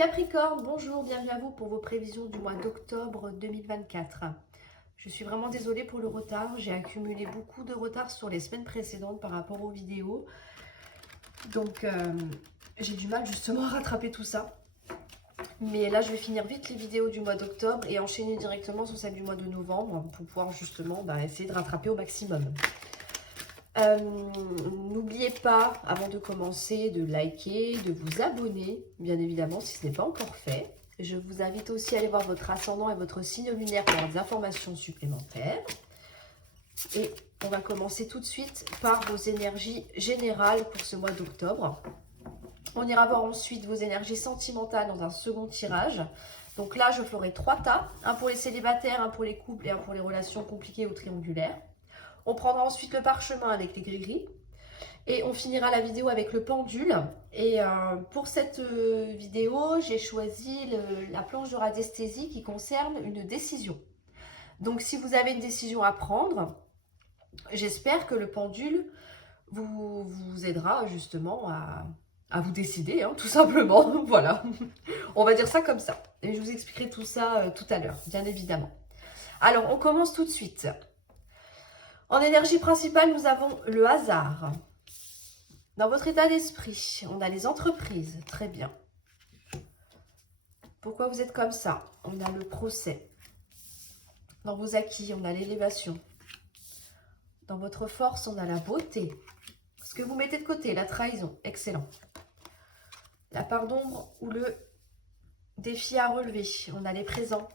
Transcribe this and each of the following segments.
Capricorne, bonjour, bienvenue à vous pour vos prévisions du mois d'octobre 2024. Je suis vraiment désolée pour le retard, j'ai accumulé beaucoup de retard sur les semaines précédentes par rapport aux vidéos. Donc j'ai du mal justement à rattraper tout ça. Mais là je vais finir vite les vidéos du mois d'octobre et enchaîner directement sur celle du mois de novembre pour pouvoir justement essayer de rattraper au maximum. N'oubliez pas, avant de commencer, de liker, de vous abonner, bien évidemment, si ce n'est pas encore fait. Je vous invite aussi à aller voir votre ascendant et votre signe lunaire pour avoir des informations supplémentaires. Et on va commencer tout de suite par vos énergies générales pour ce mois d'octobre. On ira voir ensuite vos énergies sentimentales dans un second tirage. Donc là, je ferai 3 tas, un pour les célibataires, un pour les couples et un pour les relations compliquées ou triangulaires. On prendra ensuite le parchemin avec les gris-gris. Et on finira la vidéo avec le pendule. Et pour cette vidéo, j'ai choisi la planche de radiesthésie qui concerne une décision. Donc si vous avez une décision à prendre, j'espère que le pendule vous aidera justement à vous décider, hein, tout simplement. Voilà, on va dire ça comme ça. Et je vous expliquerai tout ça tout à l'heure, bien évidemment. Alors, on commence tout de suite. En énergie principale, nous avons le hasard. Dans votre état d'esprit, on a les entreprises. Très bien. Pourquoi vous êtes comme ça? On a le procès. Dans vos acquis, on a l'élévation. Dans votre force, on a la beauté. Ce que vous mettez de côté, la trahison. Excellent. La part d'ombre ou le défi à relever. On a les présents.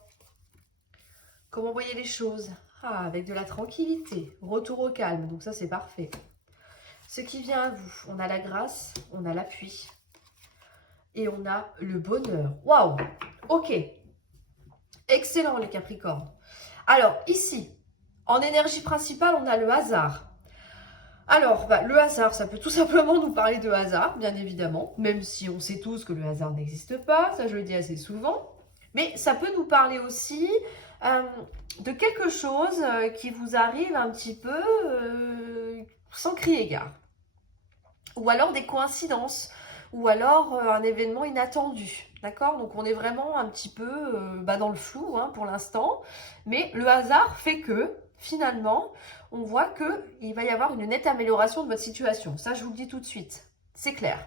Comment vous voyez les choses? Avec de la tranquillité. Retour au calme. Donc ça, c'est parfait. Ce qui vient à vous, on a la grâce, on a l'appui et on a le bonheur. Waouh! Ok. Excellent les Capricornes. Alors ici, en énergie principale, on a le hasard. Alors, le hasard, ça peut tout simplement nous parler de hasard, bien évidemment, même si on sait tous que le hasard n'existe pas, ça je le dis assez souvent. Mais ça peut nous parler aussi de quelque chose qui vous arrive un petit peu sans crier gare. Ou alors des coïncidences, ou alors un événement inattendu. D'accord? Donc on est vraiment un petit peu dans le flou hein, pour l'instant. Mais le hasard fait que, finalement, on voit qu'il va y avoir une nette amélioration de votre situation. Ça, je vous le dis tout de suite. C'est clair.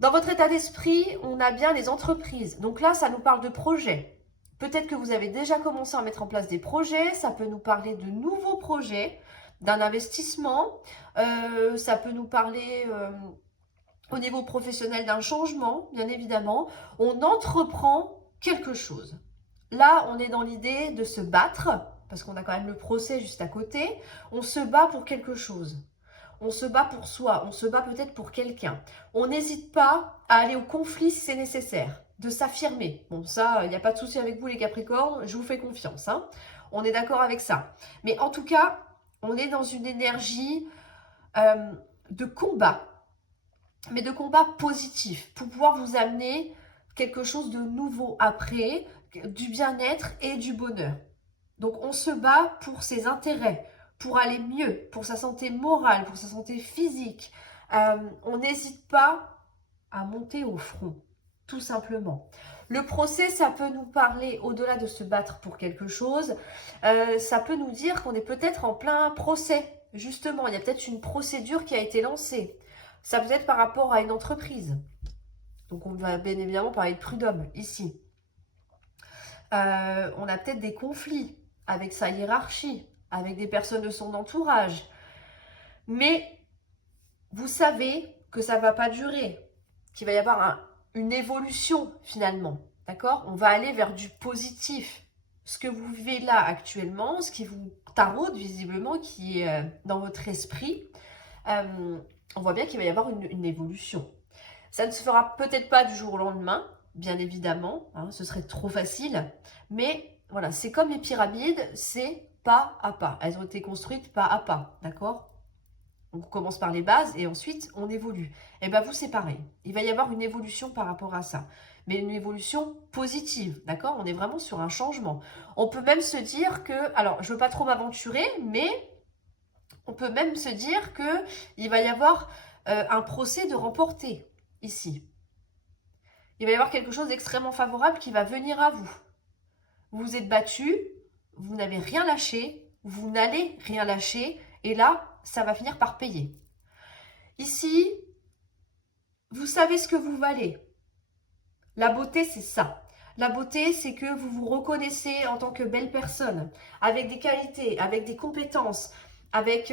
Dans votre état d'esprit, on a bien les entreprises. Donc là, ça nous parle de projets. Peut-être que vous avez déjà commencé à mettre en place des projets. Ça peut nous parler de nouveaux projets, d'un investissement. Ça peut nous parler au niveau professionnel d'un changement, bien évidemment. On entreprend quelque chose. Là, on est dans l'idée de se battre, parce qu'on a quand même le procès juste à côté. On se bat pour quelque chose. On se bat pour soi, on se bat peut-être pour quelqu'un. On n'hésite pas à aller au conflit si c'est nécessaire, de s'affirmer. Bon, ça, il n'y a pas de souci avec vous les Capricornes, je vous fais confiance. Hein. On est d'accord avec ça. Mais en tout cas, on est dans une énergie de combat, mais de combat positif, pour pouvoir vous amener quelque chose de nouveau après, du bien-être et du bonheur. Donc on se bat pour ses intérêts, pour aller mieux, pour sa santé morale, pour sa santé physique. On n'hésite pas à monter au front, tout simplement. Le procès, ça peut nous parler, au-delà de se battre pour quelque chose, ça peut nous dire qu'on est peut-être en plein procès. Justement, il y a peut-être une procédure qui a été lancée. Ça peut être par rapport à une entreprise. Donc on va bien évidemment parler de prud'homme ici. On a peut-être des conflits avec sa hiérarchie, avec des personnes de son entourage. Mais vous savez que ça ne va pas durer, qu'il va y avoir une évolution finalement. D'accord? On va aller vers du positif. Ce que vous vivez là actuellement, ce qui vous taraude visiblement, qui est dans votre esprit, on voit bien qu'il va y avoir une évolution. Ça ne se fera peut-être pas du jour au lendemain, bien évidemment, hein, ce serait trop facile, mais voilà, c'est comme les pyramides, c'est pas à pas. Elles ont été construites pas à pas, d'accord? On commence par les bases et ensuite on évolue. Et bien vous, c'est pareil. Il va y avoir une évolution par rapport à ça, mais une évolution positive, d'accord? On est vraiment sur un changement. On peut même se dire que, alors je ne veux pas trop m'aventurer, mais on peut même se dire qu'il va y avoir un procès de remporter ici. il va y avoir quelque chose d'extrêmement favorable qui va venir à vous. Vous vous êtes battu, vous n'avez rien lâché, vous n'allez rien lâcher, et là, ça va finir par payer. Ici, vous savez ce que vous valez. La beauté, c'est ça. La beauté, c'est que vous vous reconnaissez en tant que belle personne, avec des qualités, avec des compétences, avec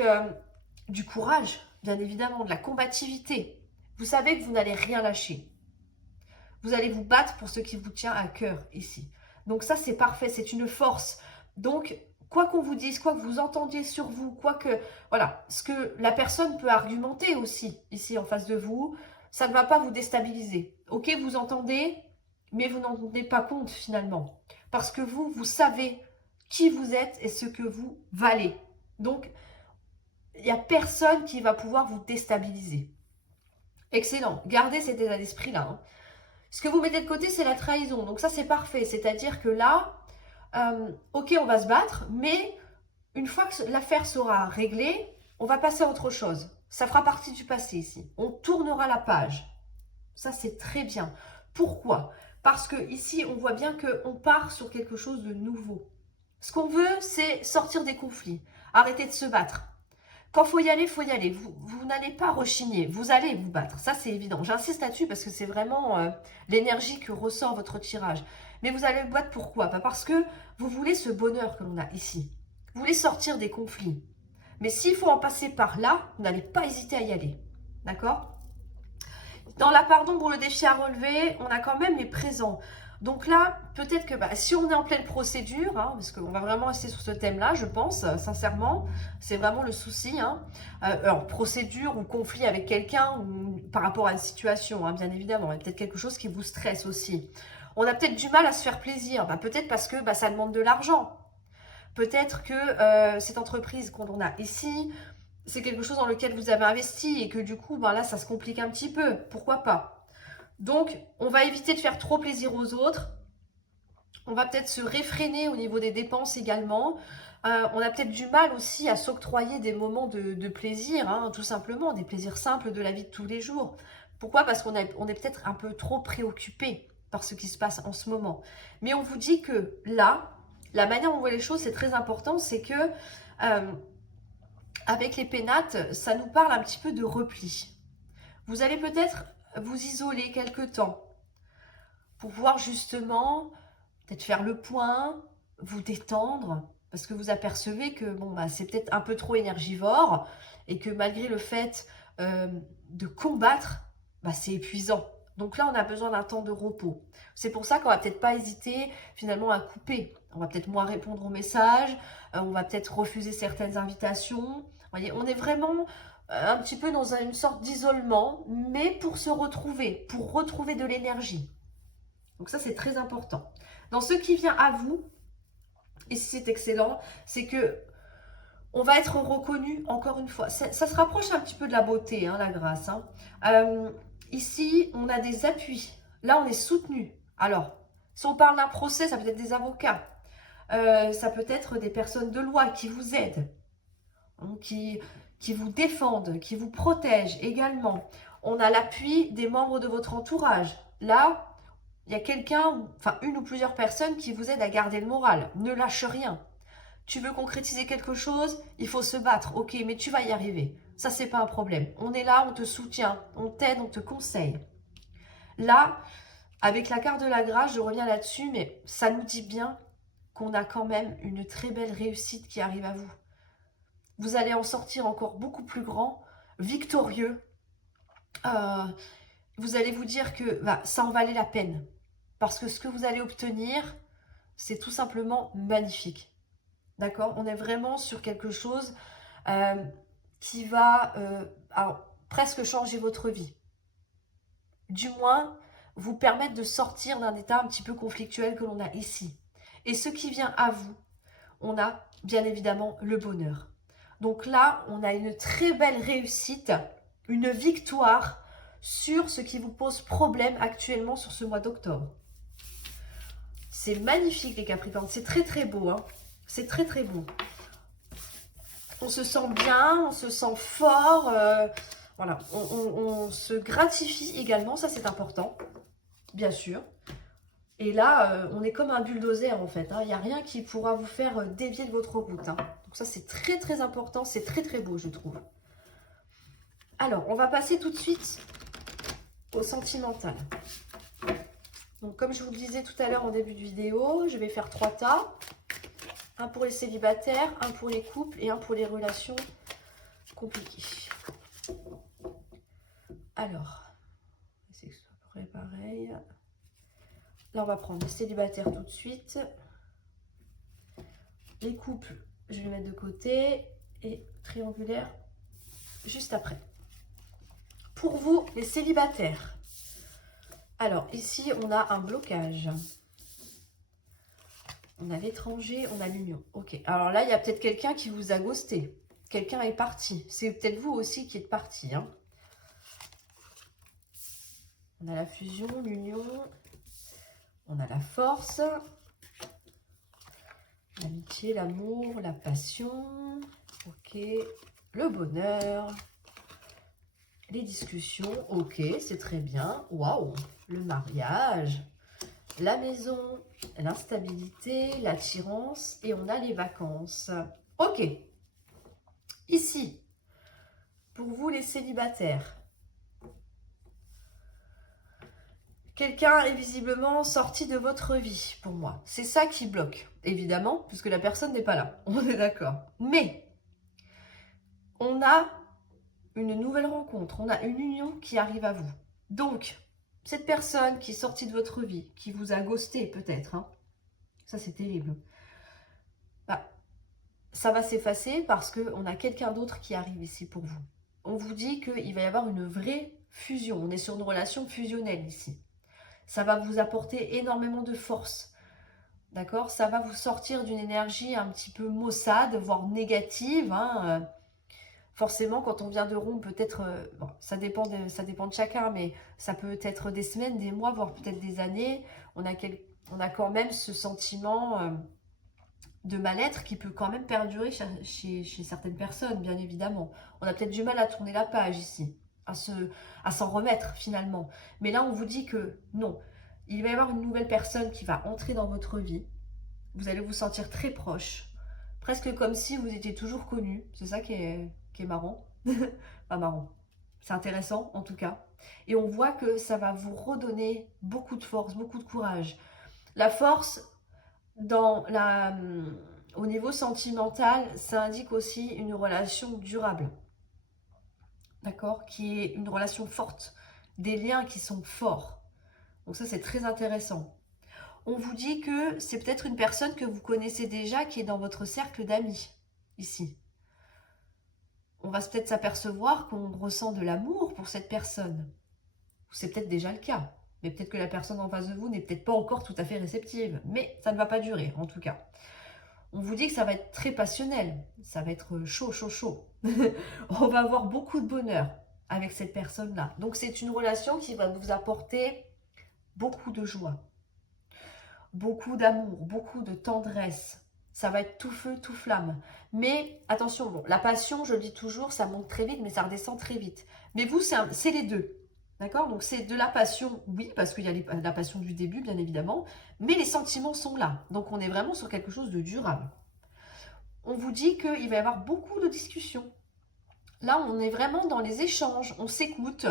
du courage, bien évidemment, de la combativité. Vous savez que vous n'allez rien lâcher. Vous allez vous battre pour ce qui vous tient à cœur ici. Donc ça, c'est parfait, c'est une force. Donc, quoi qu'on vous dise, quoi que vous entendiez sur vous, quoi que... Voilà, ce que la personne peut argumenter aussi, ici en face de vous, ça ne va pas vous déstabiliser. Ok, vous entendez, mais vous n'en tenez pas compte finalement. Parce que vous, vous savez qui vous êtes et ce que vous valez. Donc, il n'y a personne qui va pouvoir vous déstabiliser. Excellent, gardez cet état d'esprit-là. Hein. Ce que vous mettez de côté, c'est la trahison. Donc ça, c'est parfait. C'est-à-dire que là, ok, on va se battre, mais une fois que l'affaire sera réglée, on va passer à autre chose. Ça fera partie du passé ici. On tournera la page. Ça, c'est très bien. Pourquoi? Parce que ici, on voit bien qu'on part sur quelque chose de nouveau. Ce qu'on veut, c'est sortir des conflits. Arrêter de se battre. Quand il faut y aller, il faut y aller. Vous n'allez pas rechigner. Vous allez vous battre. Ça, c'est évident. J'insiste là-dessus parce que c'est vraiment l'énergie que ressort votre tirage. Mais vous allez vous battre pourquoi? Parce que vous voulez ce bonheur que l'on a ici. Vous voulez sortir des conflits. Mais s'il faut en passer par là, vous n'allez pas hésiter à y aller. D'accord? Dans la part d'ombre, le défi à relever, on a quand même les présents. Donc là, peut-être que si on est en pleine procédure, hein, parce qu'on va vraiment rester sur ce thème-là, je pense, sincèrement, c'est vraiment le souci. Hein. Alors, procédure ou conflit avec quelqu'un ou par rapport à une situation, hein, bien évidemment. Il y a peut-être quelque chose qui vous stresse aussi. On a peut-être du mal à se faire plaisir, peut-être parce que ça demande de l'argent. Peut-être que cette entreprise qu'on a ici, c'est quelque chose dans lequel vous avez investi et que du coup, là, ça se complique un petit peu. Pourquoi pas? Donc, on va éviter de faire trop plaisir aux autres. On va peut-être se réfréner au niveau des dépenses également. On a peut-être du mal aussi à s'octroyer des moments de plaisir, hein, tout simplement, des plaisirs simples de la vie de tous les jours. Pourquoi? Parce qu'on est peut-être un peu trop préoccupé par ce qui se passe en ce moment. Mais on vous dit que là, la manière dont on voit les choses, c'est très important, c'est que avec les pénates, ça nous parle un petit peu de repli. Vous allez peut-être vous isoler quelque temps pour pouvoir justement peut-être faire le point, vous détendre, parce que vous apercevez que c'est peut-être un peu trop énergivore et que malgré le fait de combattre, c'est épuisant. Donc là, on a besoin d'un temps de repos. C'est pour ça qu'on va peut-être pas hésiter finalement à couper. On va peut-être moins répondre aux messages, on va peut-être refuser certaines invitations. Vous voyez, on est vraiment un petit peu dans une sorte d'isolement, mais pour se retrouver, pour retrouver de l'énergie. Donc ça, c'est très important. Dans ce qui vient à vous, et c'est excellent, c'est que on va être reconnu encore une fois. Ça se rapproche un petit peu de la beauté, hein, la grâce. Hein. Ici, on a des appuis. Là, on est soutenu. Alors, si on parle d'un procès, ça peut être des avocats. Ça peut être des personnes de loi qui vous aident, hein, qui vous défendent, qui vous protègent également. On a l'appui des membres de votre entourage. Là, il y a quelqu'un, enfin une ou plusieurs personnes qui vous aident à garder le moral. Ne lâche rien. Tu veux concrétiser quelque chose, il faut se battre. Ok, mais tu vas y arriver. Ça, c'est pas un problème. On est là, on te soutient, on t'aide, on te conseille. Là, avec la carte de la grâce, je reviens là-dessus, mais ça nous dit bien qu'on a quand même une très belle réussite qui arrive à vous. Vous allez en sortir encore beaucoup plus grand, victorieux. Vous allez vous dire que ça en valait la peine. Parce que ce que vous allez obtenir, c'est tout simplement magnifique. D'accord? On est vraiment sur quelque chose qui va presque changer votre vie. Du moins, vous permettre de sortir d'un état un petit peu conflictuel que l'on a ici. Et ce qui vient à vous, on a bien évidemment le bonheur. Donc là, on a une très belle réussite, une victoire sur ce qui vous pose problème actuellement sur ce mois d'octobre. C'est magnifique les Capricornes, c'est très très beau, hein. C'est très très beau. On se sent bien, on se sent fort, voilà, on se gratifie également, ça c'est important. bien sûr. Et là, on est comme un bulldozer en fait. Il n'y a rien qui pourra vous faire dévier de votre route. Donc ça, c'est très très important. C'est très très beau, je trouve. Alors, on va passer tout de suite au sentimental. Donc, comme je vous le disais tout à l'heure en début de vidéo, je vais faire 3 tas. Un pour les célibataires, un pour les couples et un pour les relations compliquées. Alors, c'est que ce soit à peu près pareil. Là, on va prendre les célibataires tout de suite. Les couples, je vais les mettre de côté. Et triangulaire, juste après. Pour vous, les célibataires. Alors, ici, on a un blocage. On a l'étranger, on a l'union. Ok. Alors là, il y a peut-être quelqu'un qui vous a ghosté. Quelqu'un est parti. C'est peut-être vous aussi qui êtes parti. On a la fusion, l'union. On a la force. L'amitié, l'amour, la passion. Ok. Le bonheur. Les discussions. Ok, c'est très bien. Waouh. Le mariage. La maison. L'instabilité. L'attirance. Et on a les vacances. Ok. Ici, pour vous les célibataires. Quelqu'un est visiblement sorti de votre vie, pour moi. C'est ça qui bloque, évidemment, puisque la personne n'est pas là. On est d'accord. Mais, on a une nouvelle rencontre, on a une union qui arrive à vous. Donc, cette personne qui est sortie de votre vie, qui vous a ghosté peut-être, ça c'est terrible, ça va s'effacer parce qu'on a quelqu'un d'autre qui arrive ici pour vous. On vous dit qu'il va y avoir une vraie fusion. On est sur une relation fusionnelle ici. Ça va vous apporter énormément de force. D'accord? Ça va vous sortir d'une énergie un petit peu maussade, voire négative. Forcément, quand on vient de rompre, peut-être, bon, ça dépend de chacun, mais ça peut être des semaines, des mois, voire peut-être des années. On a quand même ce sentiment de mal-être qui peut quand même perdurer chez certaines personnes, bien évidemment. On a peut-être du mal à tourner la page ici, à s'en remettre finalement. Mais là, on vous dit que non, il va y avoir une nouvelle personne qui va entrer dans votre vie. Vous allez vous sentir très proche, presque comme si vous étiez toujours connu. C'est ça qui est marrant. Pas marrant. C'est intéressant en tout cas. Et on voit que ça va vous redonner beaucoup de force, beaucoup de courage. La force, au niveau sentimental, ça indique aussi une relation durable. D'accord? Qui est une relation forte. Des liens qui sont forts. Donc ça, c'est très intéressant. On vous dit que c'est peut-être une personne que vous connaissez déjà qui est dans votre cercle d'amis, ici. On va peut-être s'apercevoir qu'on ressent de l'amour pour cette personne. C'est peut-être déjà le cas. Mais peut-être que la personne en face de vous n'est peut-être pas encore tout à fait réceptive. Mais ça ne va pas durer, en tout cas. On vous dit que ça va être très passionnel. Ça va être chaud, chaud, chaud. On va avoir beaucoup de bonheur avec cette personne-là. Donc, c'est une relation qui va vous apporter beaucoup de joie, beaucoup d'amour, beaucoup de tendresse. Ça va être tout feu, tout flamme. Mais attention, bon, la passion, je le dis toujours, ça monte très vite, mais ça redescend très vite. Mais vous, c'est les deux. D'accord? Donc, c'est de la passion, oui, parce qu'il y a la passion du début, bien évidemment, mais les sentiments sont là. Donc, on est vraiment sur quelque chose de durable. On vous dit qu'il va y avoir beaucoup de discussions. Là, on est vraiment dans les échanges, on s'écoute.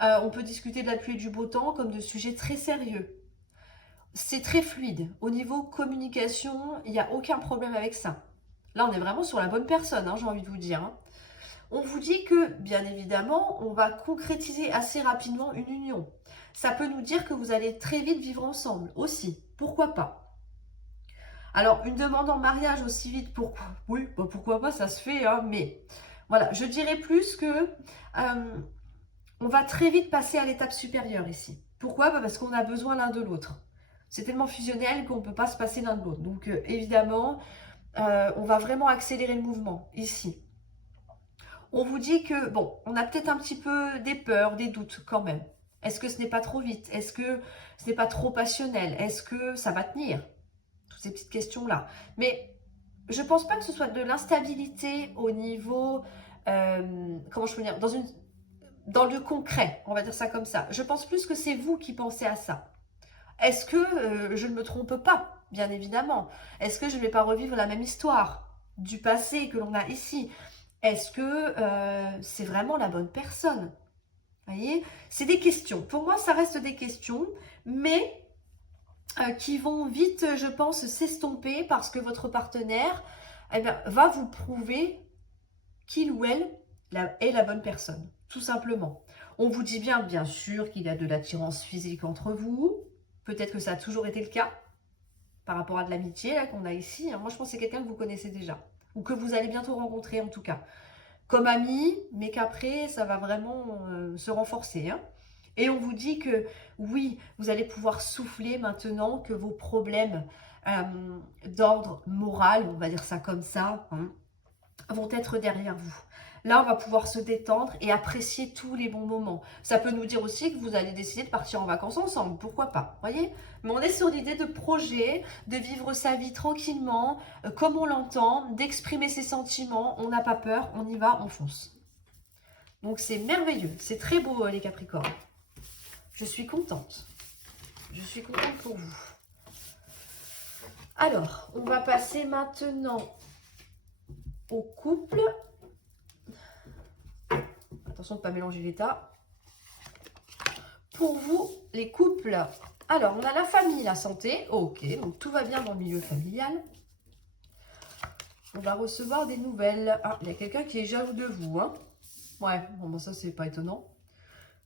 On peut discuter de la pluie et du beau temps comme de sujets très sérieux. C'est très fluide. Au niveau communication, il n'y a aucun problème avec ça. Là, on est vraiment sur la bonne personne, j'ai envie de vous dire. On vous dit que, bien évidemment, on va concrétiser assez rapidement une union. Ça peut nous dire que vous allez très vite vivre ensemble aussi. Pourquoi pas? Alors, une demande en mariage aussi vite, pourquoi? Oui, bah pourquoi pas, ça se fait, mais voilà, je dirais plus que on va très vite passer à l'étape supérieure ici. Pourquoi? Bah parce qu'on a besoin l'un de l'autre. C'est tellement fusionnel qu'on ne peut pas se passer l'un de l'autre. Donc, évidemment, on va vraiment accélérer le mouvement ici. On vous dit que, bon, on a peut-être un petit peu des peurs, des doutes quand même. Est-ce que ce n'est pas trop vite? Est-ce que ce n'est pas trop passionnel? Est-ce que ça va tenir? Toutes ces petites questions-là. Mais je ne pense pas que ce soit de l'instabilité au niveau, comment je peux dire, dans le concret, on va dire ça comme ça. Je pense plus que c'est vous qui pensez à ça. Est-ce que je ne me trompe pas, bien évidemment? Est-ce que je ne vais pas revivre la même histoire du passé que l'on a ici? Est-ce que c'est vraiment la bonne personne? Vous voyez? C'est des questions. Pour moi, ça reste des questions, mais qui vont vite, je pense, s'estomper parce que votre partenaire eh bien, va vous prouver qu'il ou elle est la bonne personne, tout simplement. On vous dit bien sûr, qu'il y a de l'attirance physique entre vous. Peut-être que ça a toujours été le cas par rapport à de l'amitié qu'on a ici. Moi, je pense que c'est quelqu'un que vous connaissez déjà ou que vous allez bientôt rencontrer en tout cas. Comme ami, mais qu'après, ça va vraiment se renforcer. Et on vous dit que oui, vous allez pouvoir souffler maintenant que vos problèmes d'ordre moral, on va dire ça comme ça, vont être derrière vous. Là, on va pouvoir se détendre et apprécier tous les bons moments. Ça peut nous dire aussi que vous allez décider de partir en vacances ensemble, pourquoi pas, voyez? Mais on est sur l'idée de projet, de vivre sa vie tranquillement, comme on l'entend, d'exprimer ses sentiments, on n'a pas peur, on y va, on fonce. Donc c'est merveilleux, c'est très beau les Capricornes. Je suis contente. Je suis contente pour vous. Alors, on va passer maintenant au couple. Attention de ne pas mélanger les tas. Pour vous, les couples. Alors, on a la famille, la santé. Ok, donc tout va bien dans le milieu familial. On va recevoir des nouvelles. Ah, il y a quelqu'un qui est jaloux de vous. Ouais, bon, ça, c'est pas étonnant.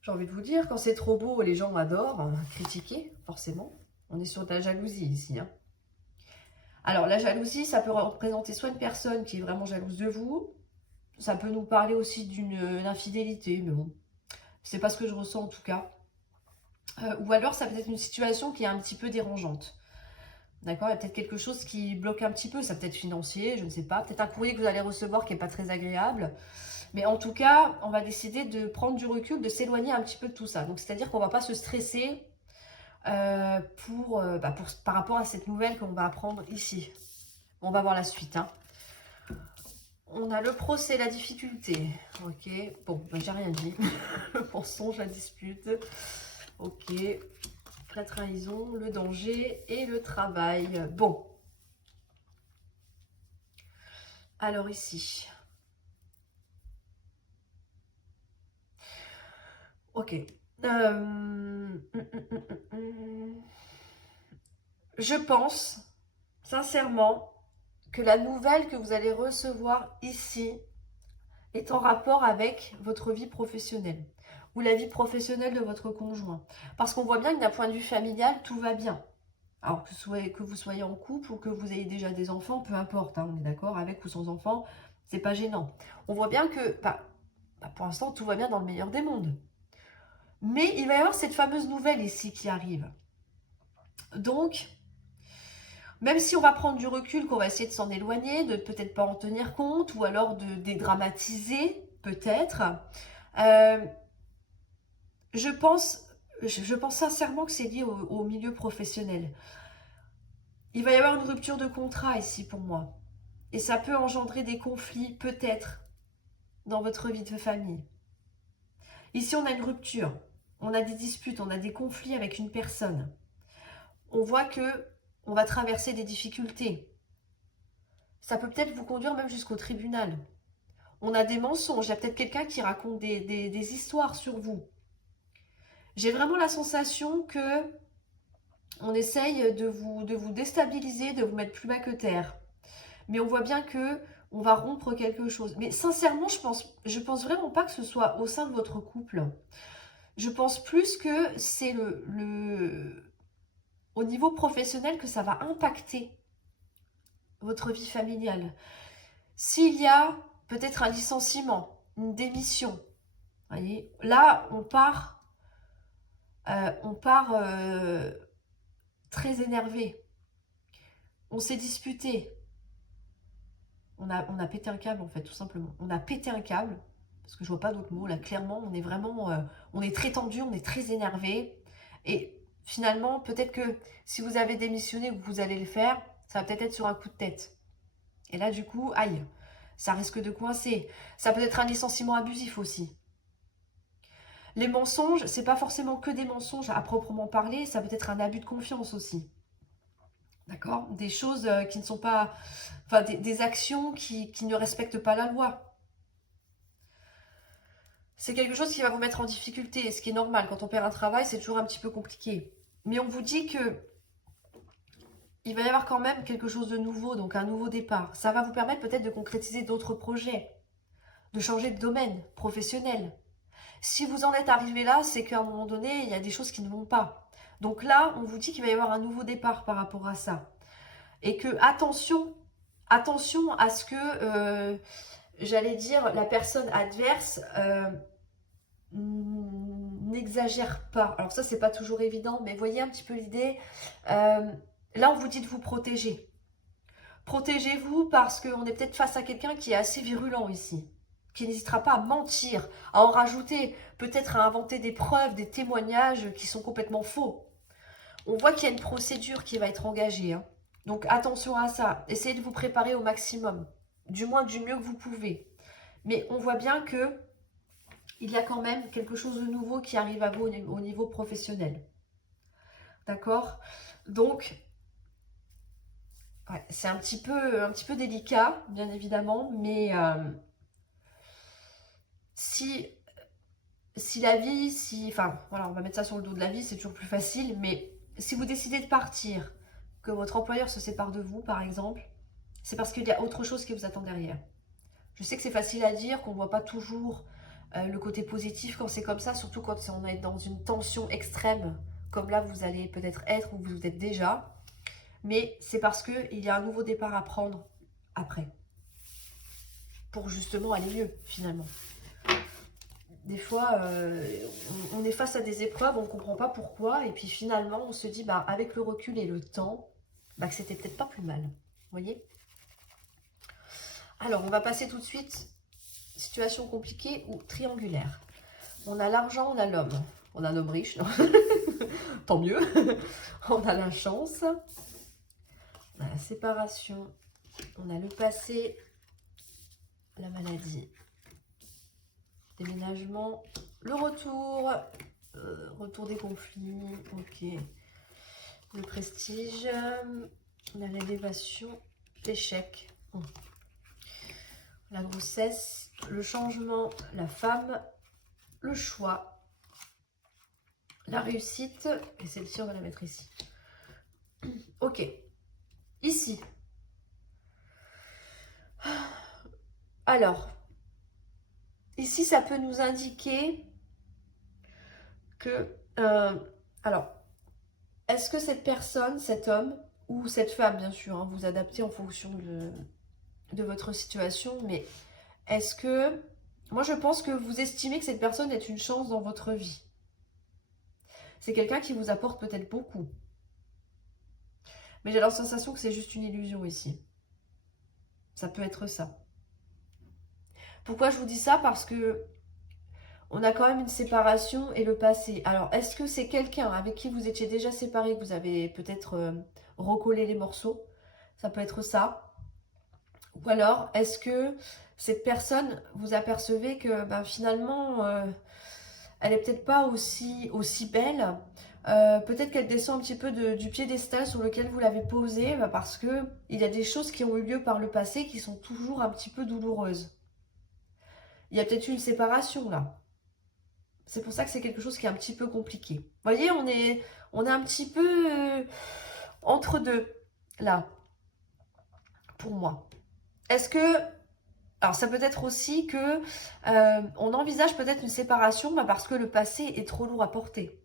J'ai envie de vous dire, quand c'est trop beau, les gens adorent critiquer, forcément. On est sur de la jalousie ici. Alors, la jalousie, ça peut représenter soit une personne qui est vraiment jalouse de vous. Ça peut nous parler aussi d'une infidélité, mais bon, c'est pas ce que je ressens en tout cas. Ou alors, ça peut être une situation qui est un petit peu dérangeante. D'accord? Il y a peut-être quelque chose qui bloque un petit peu. Ça peut être financier, je ne sais pas. Peut-être un courrier que vous allez recevoir qui n'est pas très agréable. Mais en tout cas, on va décider de prendre du recul, de s'éloigner un petit peu de tout ça. Donc, c'est-à-dire qu'on ne va pas se stresser par rapport à cette nouvelle qu'on va apprendre ici. On va voir la suite. On a le procès, la difficulté. Ok, bon, j'ai rien dit. Le mensonge, la dispute. Ok, la trahison, le danger et le travail. Bon. Alors ici. Ok. Je pense, sincèrement, que la nouvelle que vous allez recevoir ici est en rapport avec votre vie professionnelle ou la vie professionnelle de votre conjoint. Parce qu'on voit bien que d'un point de vue familial, tout va bien. Alors que vous soyez en couple ou que vous ayez déjà des enfants, peu importe, on est d'accord, avec ou sans enfants, c'est pas gênant. On voit bien que, pour l'instant, tout va bien dans le meilleur des mondes. Mais il va y avoir cette fameuse nouvelle ici qui arrive. Donc, même si on va prendre du recul, qu'on va essayer de s'en éloigner, de peut-être pas en tenir compte, ou alors de dédramatiser, peut-être, je pense sincèrement que c'est lié au milieu professionnel. Il va y avoir une rupture de contrat ici pour moi. Et ça peut engendrer des conflits, peut-être, dans votre vie de famille. Ici, on a une rupture, on a des disputes, on a des conflits avec une personne. On voit que on va traverser des difficultés. Ça peut peut-être vous conduire même jusqu'au tribunal. On a des mensonges, il y a peut-être quelqu'un qui raconte des histoires sur vous. J'ai vraiment la sensation que on essaye de vous déstabiliser, de vous mettre plus bas que terre. Mais on voit bien que on va rompre quelque chose. Mais sincèrement, je pense vraiment pas que ce soit au sein de votre couple. Je pense plus que c'est au niveau professionnel que ça va impacter votre vie familiale. S'il y a peut-être un licenciement, une démission, voyez, là on part très énervé. On s'est disputé. On a pété un câble en fait, tout simplement. On a pété un câble, parce que je vois pas d'autres mots. Là, clairement, on est vraiment, on est très tendu, on est très énervé. Et finalement, peut-être que si vous avez démissionné ou que vous allez le faire, ça va peut-être être sur un coup de tête. Et là, du coup, aïe, ça risque de coincer. Ça peut être un licenciement abusif aussi. Les mensonges, c'est pas forcément que des mensonges à proprement parler, ça peut être un abus de confiance aussi. D'accord? Des choses qui ne sont pas... Enfin, des actions qui ne respectent pas la loi. C'est quelque chose qui va vous mettre en difficulté, ce qui est normal. Quand on perd un travail, c'est toujours un petit peu compliqué. Mais on vous dit que il va y avoir quand même quelque chose de nouveau, donc un nouveau départ. Ça va vous permettre peut-être de concrétiser d'autres projets, de changer de domaine professionnel. Si vous en êtes arrivé là, c'est qu'à un moment donné, il y a des choses qui ne vont pas. Donc là, on vous dit qu'il va y avoir un nouveau départ par rapport à ça. Et que, attention à ce que, j'allais dire, la personne adverse n'exagère pas. Alors ça, c'est pas toujours évident, mais voyez un petit peu l'idée. Là, on vous dit de vous protéger. Protégez-vous parce qu'on est peut-être face à quelqu'un qui est assez virulent ici, qui n'hésitera pas à mentir, à en rajouter, peut-être à inventer des preuves, des témoignages qui sont complètement faux. On voit qu'il y a une procédure qui va être engagée. Hein. Donc attention à ça. Essayez de vous préparer au maximum, du moins du mieux que vous pouvez. Mais on voit bien que il y a quand même quelque chose de nouveau qui arrive à vous au niveau professionnel. D'accord? Donc, ouais, c'est un petit peu délicat, bien évidemment, mais si la vie, enfin, voilà, on va mettre ça sur le dos de la vie, c'est toujours plus facile, mais si vous décidez de partir, que votre employeur se sépare de vous, par exemple, c'est parce qu'il y a autre chose qui vous attend derrière. Je sais que c'est facile à dire, qu'on ne voit pas toujours le côté positif quand c'est comme ça, surtout quand on est dans une tension extrême, comme là vous allez peut-être être ou vous êtes déjà. Mais c'est parce qu'il y a un nouveau départ à prendre après, pour justement aller mieux finalement. Des fois, on est face à des épreuves, on ne comprend pas pourquoi, et puis finalement on se dit, bah, avec le recul et le temps, bah, que c'était peut-être pas plus mal. Vous voyez? Alors, on va passer tout de suite, situation compliquée ou triangulaire. On a l'argent, on a l'homme. On a un homme riche, non? Tant mieux. On a la chance. On a la séparation. On a le passé. La maladie. Déménagement. Le retour. Retour des conflits. Ok. Le prestige. On a l'élévation. L'échec. La grossesse. Le changement. La femme. Le choix. La réussite. Et celle-ci, on va la mettre ici. Ok. Ici. Alors. Ici, ça peut nous indiquer que... alors, est-ce que cette personne, cet homme, ou cette femme, bien sûr, hein, vous adaptez en fonction de votre situation, mais est-ce que... Moi, je pense que vous estimez que cette personne est une chance dans votre vie. C'est quelqu'un qui vous apporte peut-être beaucoup. Mais j'ai la sensation que c'est juste une illusion ici. Ça peut être ça. Pourquoi je vous dis ça? Parce que on a quand même une séparation et le passé. Alors, est-ce que c'est quelqu'un avec qui vous étiez déjà séparé, que vous avez peut-être recollé les morceaux? Ça peut être ça. Ou alors, est-ce que cette personne, vous apercevez que ben, finalement, elle n'est peut-être pas aussi belle. Peut-être qu'elle descend un petit peu du piédestal sur lequel vous l'avez posée, ben, parce qu'il y a des choses qui ont eu lieu par le passé qui sont toujours un petit peu douloureuses. Il y a peut-être eu une séparation là. C'est pour ça que c'est quelque chose qui est un petit peu compliqué. Vous voyez, on est un petit peu entre deux, là, pour moi. Est-ce que... Alors, ça peut être aussi que on envisage peut-être une séparation bah, parce que le passé est trop lourd à porter.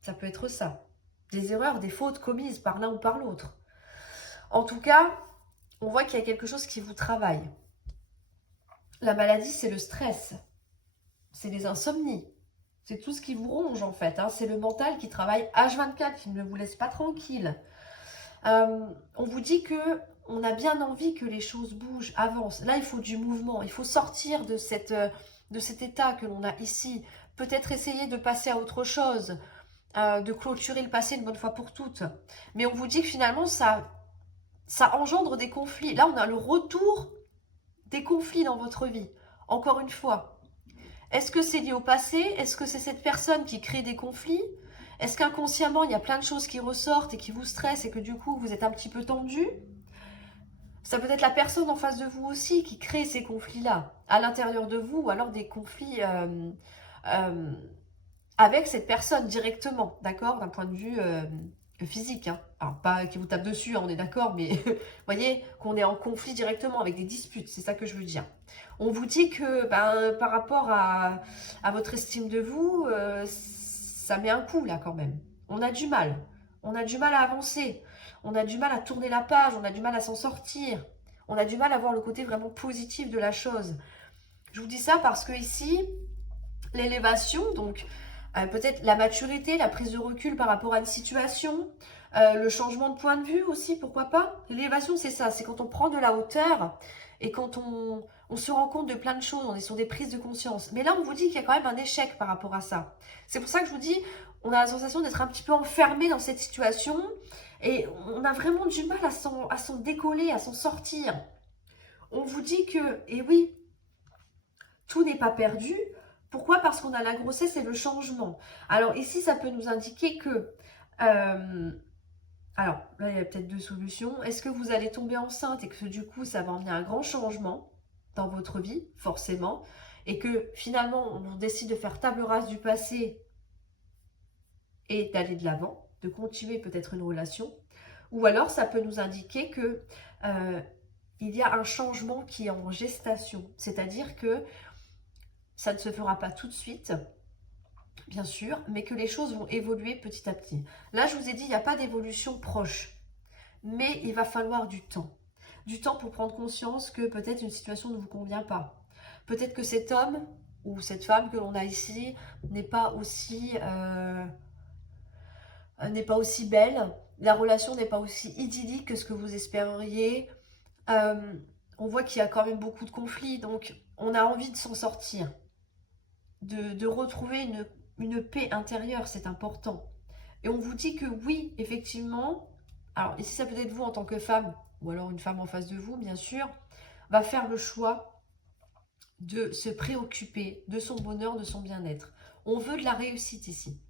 Ça peut être ça. Des erreurs, des fautes commises par l'un ou par l'autre. En tout cas, on voit qu'il y a quelque chose qui vous travaille. La maladie, c'est le stress. C'est les insomnies. C'est tout ce qui vous ronge en fait. Hein. C'est le mental qui travaille H24, qui ne vous laisse pas tranquille. On vous dit que on a bien envie que les choses bougent, avancent. Là, il faut du mouvement. Il faut sortir de cet état que l'on a ici. Peut-être essayer de passer à autre chose, de clôturer le passé une bonne fois pour toutes. Mais on vous dit que finalement, ça engendre des conflits. Là, on a le retour des conflits dans votre vie. Encore une fois. Est-ce que c'est lié au passé? Est-ce que c'est cette personne qui crée des conflits? Est-ce qu'inconsciemment, il y a plein de choses qui ressortent et qui vous stressent et que du coup, vous êtes un petit peu tendu? Ça peut être la personne en face de vous aussi qui crée ces conflits-là, à l'intérieur de vous, ou alors des conflits euh, avec cette personne directement, d'accord? D'un point de vue physique, hein. Alors, pas qui vous tape dessus, hein, on est d'accord, mais vous voyez qu'on est en conflit directement avec des disputes, c'est ça que je veux dire. On vous dit que ben, par rapport à votre estime de vous, ça met un coup là quand même. On a du mal. On a du mal à avancer. On a du mal à tourner la page. On a du mal à s'en sortir. On a du mal à voir le côté vraiment positif de la chose. Je vous dis ça parce que ici, l'élévation, donc peut-être la maturité, la prise de recul par rapport à une situation, le changement de point de vue aussi, pourquoi pas. L'élévation, c'est ça, c'est quand on prend de la hauteur et quand on se rend compte de plein de choses, on est sur des prises de conscience. Mais là, on vous dit qu'il y a quand même un échec par rapport à ça. C'est pour ça que je vous dis, on a la sensation d'être un petit peu enfermé dans cette situation et on a vraiment du mal à s'en décoller, à s'en sortir. On vous dit que, et oui, tout n'est pas perdu. Pourquoi? Parce qu'on a la grossesse et le changement. Alors ici, ça peut nous indiquer que... alors là, il y a peut-être deux solutions. Est-ce que vous allez tomber enceinte et que du coup, ça va emmener un grand changement dans votre vie, forcément, et que finalement, on décide de faire table rase du passé et d'aller de l'avant, de continuer peut-être une relation. Ou alors, ça peut nous indiquer que il y a un changement qui est en gestation. C'est-à-dire que ça ne se fera pas tout de suite, bien sûr, mais que les choses vont évoluer petit à petit. Là, je vous ai dit, il n'y a pas d'évolution proche, mais il va falloir du temps. Du temps pour prendre conscience que peut-être une situation ne vous convient pas. Peut-être que cet homme ou cette femme que l'on a ici n'est pas aussi belle, la relation n'est pas aussi idyllique que ce que vous espériez. Euh, on voit qu'il y a quand même beaucoup de conflits, donc on a envie de s'en sortir, de retrouver une paix intérieure, c'est important. Et on vous dit que oui, effectivement, alors ici ça peut être vous en tant que femme, ou alors une femme en face de vous, bien sûr, va faire le choix de se préoccuper de son bonheur, de son bien-être. On veut de la réussite ici,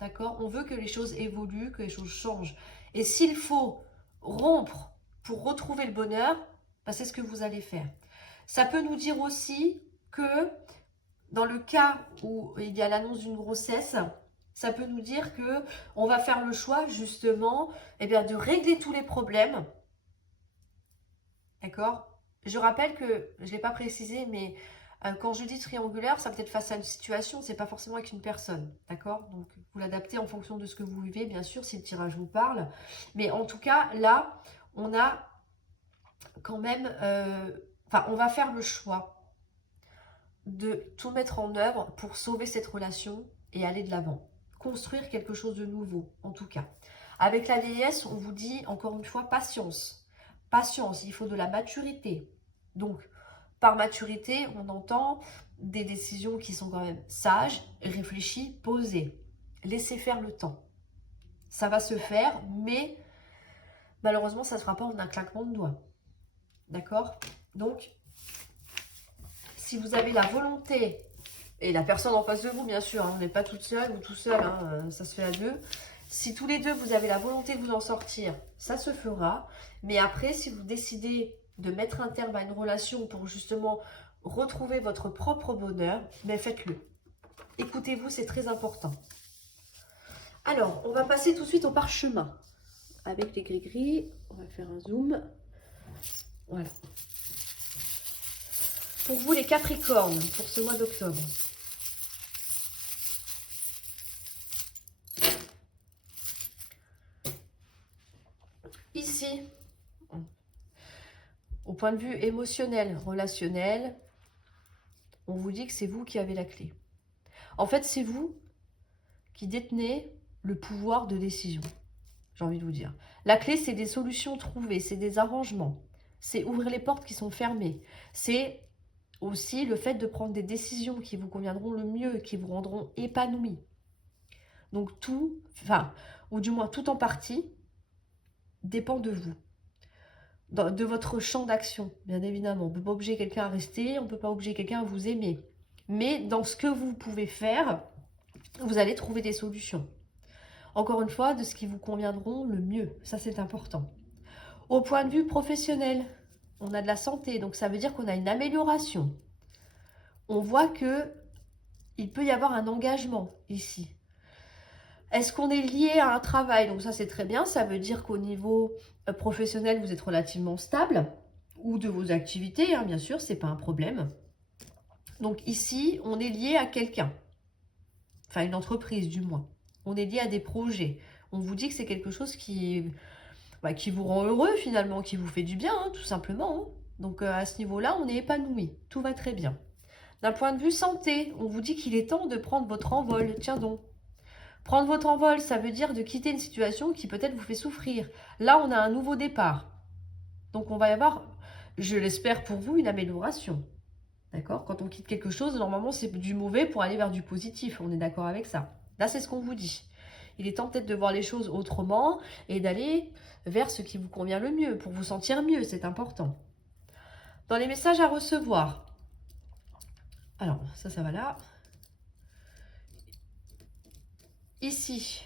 d'accord? On veut que les choses évoluent, que les choses changent. Et s'il faut rompre pour retrouver le bonheur, ben c'est ce que vous allez faire. Ça peut nous dire aussi que dans le cas où il y a l'annonce d'une grossesse, ça peut nous dire que on va faire le choix justement eh bien, de régler tous les problèmes. D'accord? Je rappelle que, je ne l'ai pas précisé, mais quand je dis triangulaire, ça peut être face à une situation, c'est pas forcément avec une personne. D'accord? Donc vous l'adaptez en fonction de ce que vous vivez, bien sûr, si le tirage vous parle. Mais en tout cas, là, on a quand même... on va faire le choix de tout mettre en œuvre pour sauver cette relation et aller de l'avant. Construire quelque chose de nouveau, en tout cas. Avec la vieillesse, on vous dit, encore une fois, patience. Patience, il faut de la maturité. Donc, par maturité, on entend des décisions qui sont quand même sages, réfléchies, posées. Laissez faire le temps. Ça va se faire, mais malheureusement, ça ne se fera pas en un claquement de doigts. D'accord? Donc, si vous avez la volonté, et la personne en face de vous, bien sûr, hein, vous n'êtes pas toute seule ou tout seul, hein, ça se fait à deux. Si tous les deux, vous avez la volonté de vous en sortir, ça se fera. Mais après, si vous décidez de mettre un terme à une relation pour justement retrouver votre propre bonheur, mais faites-le. Écoutez-vous, c'est très important. Alors, on va passer tout de suite au parchemin. Avec les gris-gris, on va faire un zoom. Voilà. Pour vous, les Capricornes, pour ce mois d'octobre. Ici, au point de vue émotionnel, relationnel, on vous dit que c'est vous qui avez la clé. En fait, c'est vous qui détenez le pouvoir de décision, j'ai envie de vous dire. La clé, c'est des solutions trouvées, c'est des arrangements, c'est ouvrir les portes qui sont fermées, c'est aussi le fait de prendre des décisions qui vous conviendront le mieux, qui vous rendront épanouis. Donc tout, ou du moins tout en partie, dépend de vous. De votre champ d'action, bien évidemment. On ne peut pas obliger quelqu'un à rester, on ne peut pas obliger quelqu'un à vous aimer. Mais dans ce que vous pouvez faire, vous allez trouver des solutions. Encore une fois, de ce qui vous conviendront le mieux. Ça, c'est important. Au point de vue professionnel, on a de la santé, donc ça veut dire qu'on a une amélioration. On voit que il peut y avoir un engagement ici. Est-ce qu'on est lié à un travail? Donc ça, c'est très bien. Ça veut dire qu'au niveau professionnel, vous êtes relativement stable. Ou de vos activités, hein, bien sûr, c'est pas un problème. Donc ici, on est lié à quelqu'un. Enfin, une entreprise, du moins. On est lié à des projets. On vous dit que c'est quelque chose qui vous rend heureux, finalement, qui vous fait du bien, hein, tout simplement. Hein. Donc à ce niveau-là, on est épanoui. Tout va très bien. D'un point de vue santé, on vous dit qu'il est temps de prendre votre envol. Tiens donc. Prendre votre envol, ça veut dire de quitter une situation qui peut-être vous fait souffrir. Là, on a un nouveau départ. Donc, on va y avoir, je l'espère pour vous, une amélioration. D'accord? Quand on quitte quelque chose, normalement, c'est du mauvais pour aller vers du positif. On est d'accord avec ça. Là, c'est ce qu'on vous dit. Il est temps peut-être de voir les choses autrement et d'aller vers ce qui vous convient le mieux, pour vous sentir mieux. C'est important. Dans les messages à recevoir. Alors, ça va là. Ici,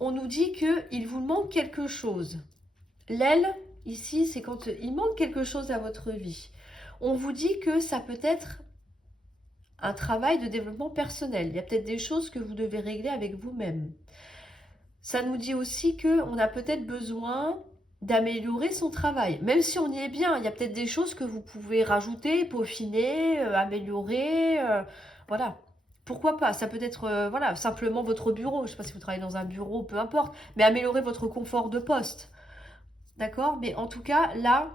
on nous dit qu'il vous manque quelque chose. L'aile, ici, c'est quand il manque quelque chose à votre vie. On vous dit que ça peut être un travail de développement personnel. Il y a peut-être des choses que vous devez régler avec vous-même. Ça nous dit aussi qu'on a peut-être besoin d'améliorer son travail. Même si on y est bien, il y a peut-être des choses que vous pouvez rajouter, peaufiner, améliorer. Voilà. Pourquoi pas? Ça peut être voilà, simplement votre bureau. Je ne sais pas si vous travaillez dans un bureau, peu importe. Mais améliorer votre confort de poste. D'accord? Mais en tout cas, là,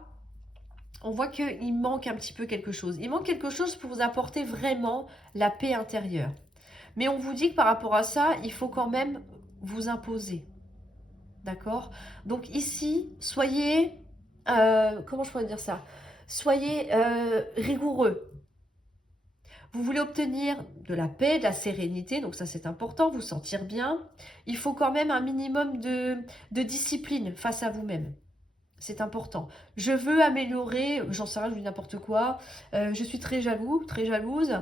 on voit qu'il manque un petit peu quelque chose. Il manque quelque chose pour vous apporter vraiment la paix intérieure. Mais on vous dit que par rapport à ça, il faut quand même vous imposer. D'accord? Donc ici, soyez... comment je pourrais dire ça? Soyez rigoureux. Vous voulez obtenir de la paix, de la sérénité, donc ça c'est important, vous sentir bien. Il faut quand même un minimum de discipline face à vous-même. C'est important. Je veux améliorer, j'en sais rien, je dis n'importe quoi. Je suis très jaloux, très jalouse.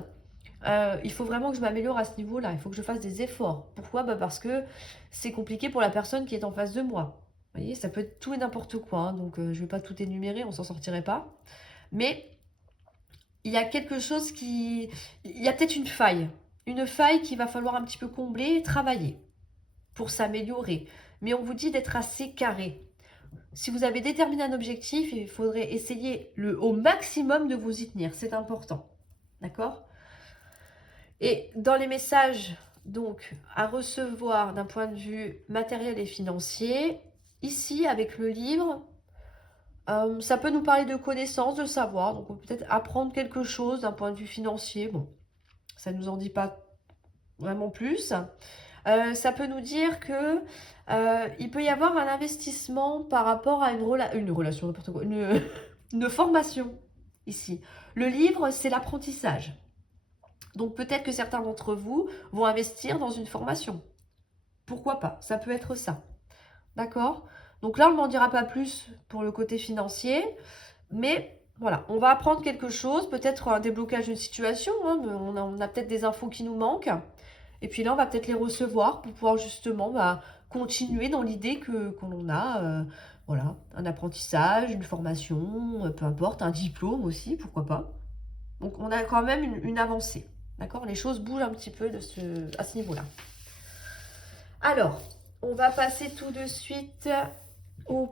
Il faut vraiment que je m'améliore à ce niveau-là. Il faut que je fasse des efforts. Pourquoi? Parce que c'est compliqué pour la personne qui est en face de moi. Vous voyez, ça peut être tout et n'importe quoi. Hein, donc, je ne vais pas tout énumérer, on s'en sortirait pas. Mais il y a quelque chose qui... Il y a peut-être une faille. Une faille qu'il va falloir un petit peu combler et travailler pour s'améliorer. Mais on vous dit d'être assez carré. Si vous avez déterminé un objectif, il faudrait essayer au maximum de vous y tenir. C'est important. D'accord? Et dans les messages donc à recevoir d'un point de vue matériel et financier, ici avec le livre, ça peut nous parler de connaissances, de savoir. Donc on peut peut-être apprendre quelque chose d'un point de vue financier. Bon, ça ne nous en dit pas vraiment plus. Ça peut nous dire que il peut y avoir un investissement par rapport à une relation, n'importe quoi, une formation ici. Le livre, c'est l'apprentissage. Donc peut-être que certains d'entre vous vont investir dans une formation. Pourquoi pas? Ça peut être ça. D'accord? Donc là, on n'en dira pas plus pour le côté financier. Mais voilà, on va apprendre quelque chose, peut-être un déblocage d'une situation. Hein, on a peut-être des infos qui nous manquent. Et puis là, on va peut-être les recevoir pour pouvoir justement continuer dans l'idée qu'on a. Voilà, un apprentissage, une formation, peu importe, un diplôme aussi, pourquoi pas. Donc on a quand même une avancée. D'accord? Les choses bougent un petit peu à ce niveau-là. Alors, on va passer tout de suite au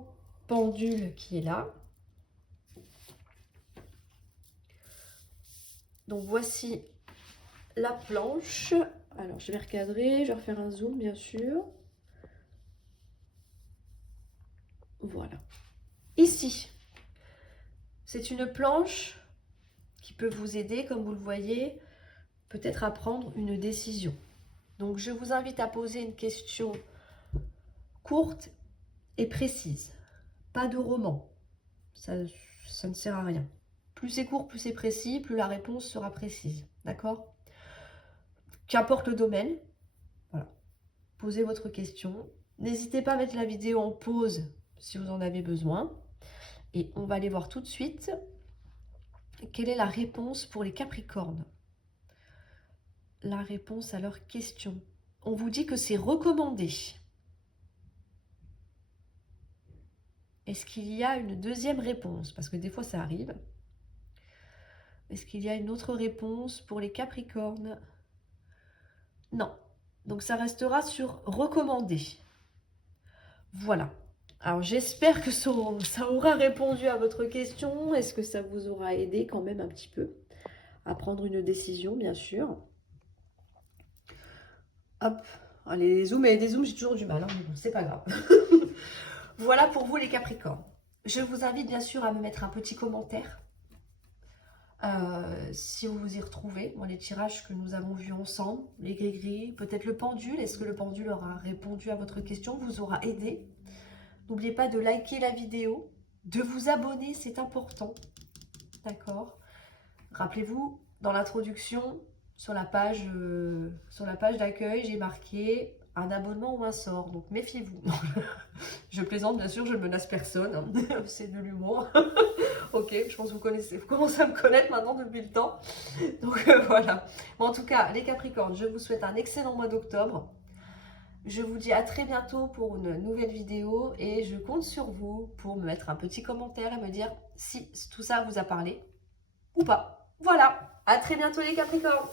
pendule qui est là. Donc voici la planche. Alors je vais recadrer, je vais refaire un zoom bien sûr. Voilà. Ici, c'est une planche qui peut vous aider, comme vous le voyez, peut-être à prendre une décision. Donc je vous invite à poser une question courte et précise. Pas de roman. Ça ne sert à rien. Plus c'est court, plus c'est précis, plus la réponse sera précise. D'accord? Qu'importe le domaine. Voilà. Posez votre question. N'hésitez pas à mettre la vidéo en pause si vous en avez besoin. Et on va aller voir tout de suite quelle est la réponse pour les Capricornes? La réponse à leur question. On vous dit que c'est recommandé. Est-ce qu'il y a une deuxième réponse? Parce que des fois, ça arrive. Est-ce qu'il y a une autre réponse pour les Capricornes? Non. Donc, ça restera sur recommandé. Voilà. Alors, j'espère que ça aura répondu à votre question. Est-ce que ça vous aura aidé quand même un petit peu à prendre une décision, bien sûr. Hop. Allez, les zooms et des zooms, j'ai toujours du mal, hein, mais bon, c'est pas grave. Voilà pour vous les Capricornes. Je vous invite bien sûr à me mettre un petit commentaire si vous vous y retrouvez dans les tirages que nous avons vus ensemble, les gris-gris, peut-être le pendule. Est-ce que le pendule aura répondu à votre question, vous aura aidé? N'oubliez pas de liker la vidéo, de vous abonner, c'est important. D'accord? Rappelez-vous, dans l'introduction, sur la page d'accueil, j'ai marqué un abonnement ou un sort. Donc méfiez-vous. Je plaisante, bien sûr, je ne menace personne. Hein. C'est de l'humour. Ok, je pense que vous commencez à me connaître maintenant depuis le temps. Donc voilà. Bon, en tout cas, les Capricornes, je vous souhaite un excellent mois d'octobre. Je vous dis à très bientôt pour une nouvelle vidéo et je compte sur vous pour me mettre un petit commentaire et me dire si tout ça vous a parlé ou pas. Voilà, à très bientôt les Capricornes.